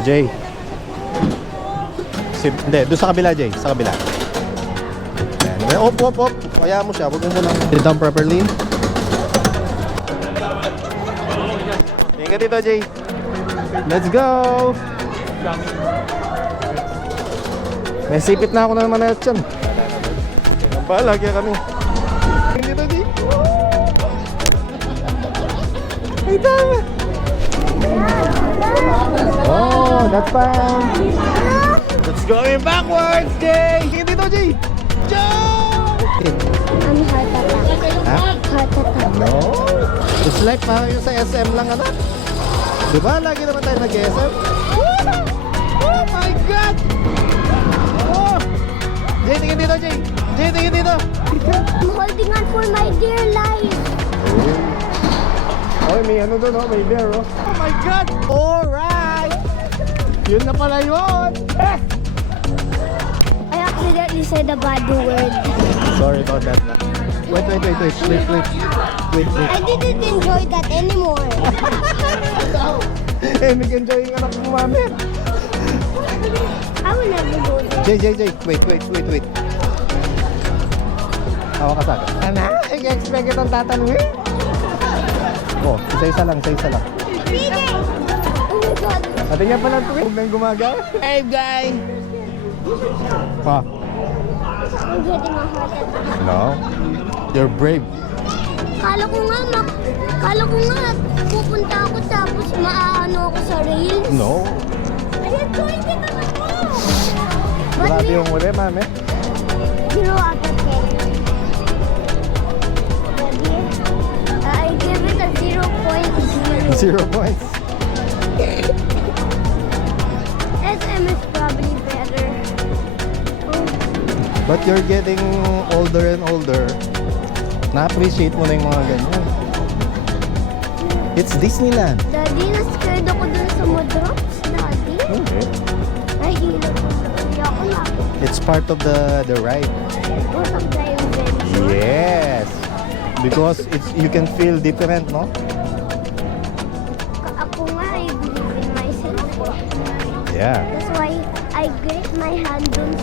Jay. Hindi, doon sa kabila, Jay. Sa kabila. Yan. Op. Kaya mo siya. Huwag mo munang sit down properly. Tingnan dito, Jay. Let's go! May sipit na ako na naman na yan. Ang bahala, kaya kami. Tingnan dito, Jay. Ay, tama. Oh, that's fine. Let's going backwards, Jay. Tingnan dito, Jay. Jump! Heart attack. Ha? Heart attack. No. It's like parang yung sa SM lang, anak. Diba? Lagi naman tayo nag-SM. Oh my God! Oh! Jay, tingin dito, Jay. Jay, tingin dito. I'm holding on for my dear life. Oh, may ano doon, oh. May bear, oh. Oh my God! Alright! Yun na pala yun! I accidentally said a bad word. Sorry about that. Wait. I didn't enjoy that anymore. Eh, nag-enjoy yung anak mo, mami. I will never go there. Jay. Wait. Hawa ka sa akin. Ano? I-expect itong tatanungin? Oh, isa-isa lang. Sige! Oh my God. Pati nga pala ito eh. Huwag nang gumagal. Hey, guy! Pa. I'm getting a heart attack. No. You're brave. Kala ko nga pupunta ako tapos maaano ako sa rails. No. Ayun, join kita na po! Grabe yung uli, mami. 0 out of 10. I give it a 0.0. 0 points. SM is probably better. But you're getting older and older. Na-appreciate mo na yung mga ganyan. It's Disneyland. Daddy, na-scared ako dun sa madrops, Daddy. Okay. Nahilo ko. Hindi ako na. It's part of the ride. Part of the invention. Yes. Because you can feel different, no? Ako nga, I believe in myself. Yeah. That's why I grip my hand dun.